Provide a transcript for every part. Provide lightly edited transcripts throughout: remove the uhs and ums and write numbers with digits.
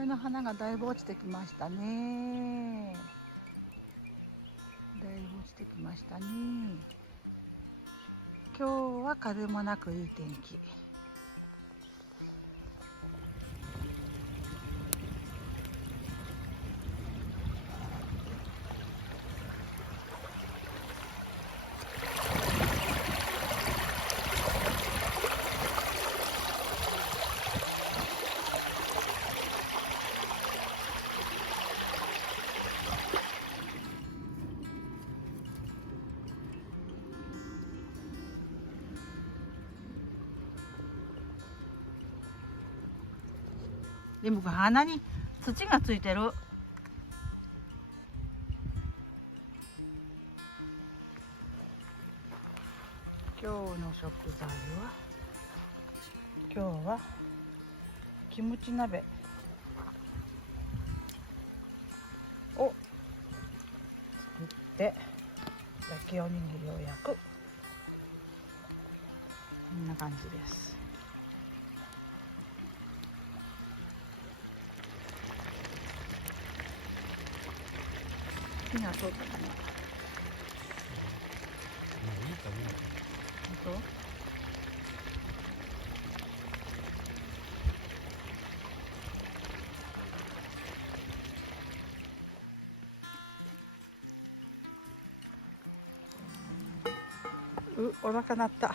梅の花がだいぶ落ちてきましたね。だいぶ落ちてきましたね。今日は風もなくいい天気。でも鼻に土がついてる。今日の食材はキムチ鍋を作って焼きおにぎりを焼く、こんな感じです。火が通ったかな。いいと思う。本当？お腹鳴った。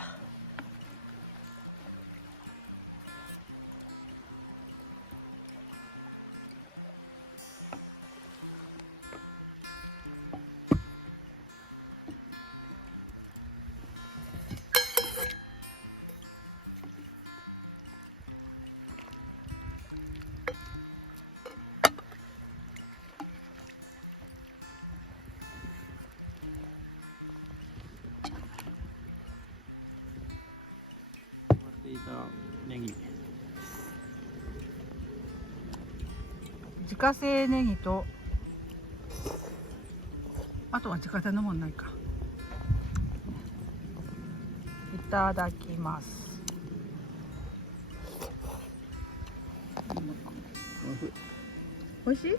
いたネギ。自家製ネギと、あとは自家製のもんないか。いただきます。おいしい。美味しい？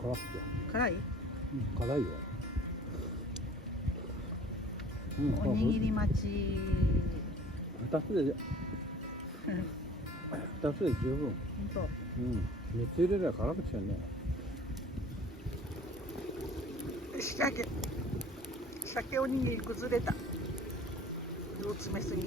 辛くて。辛い？辛いよ。おにぎり待ち。2つで十分。本当。めっちゃ入れれば辛くしてんね。鮭おにぎり崩れた。量詰めすぎ。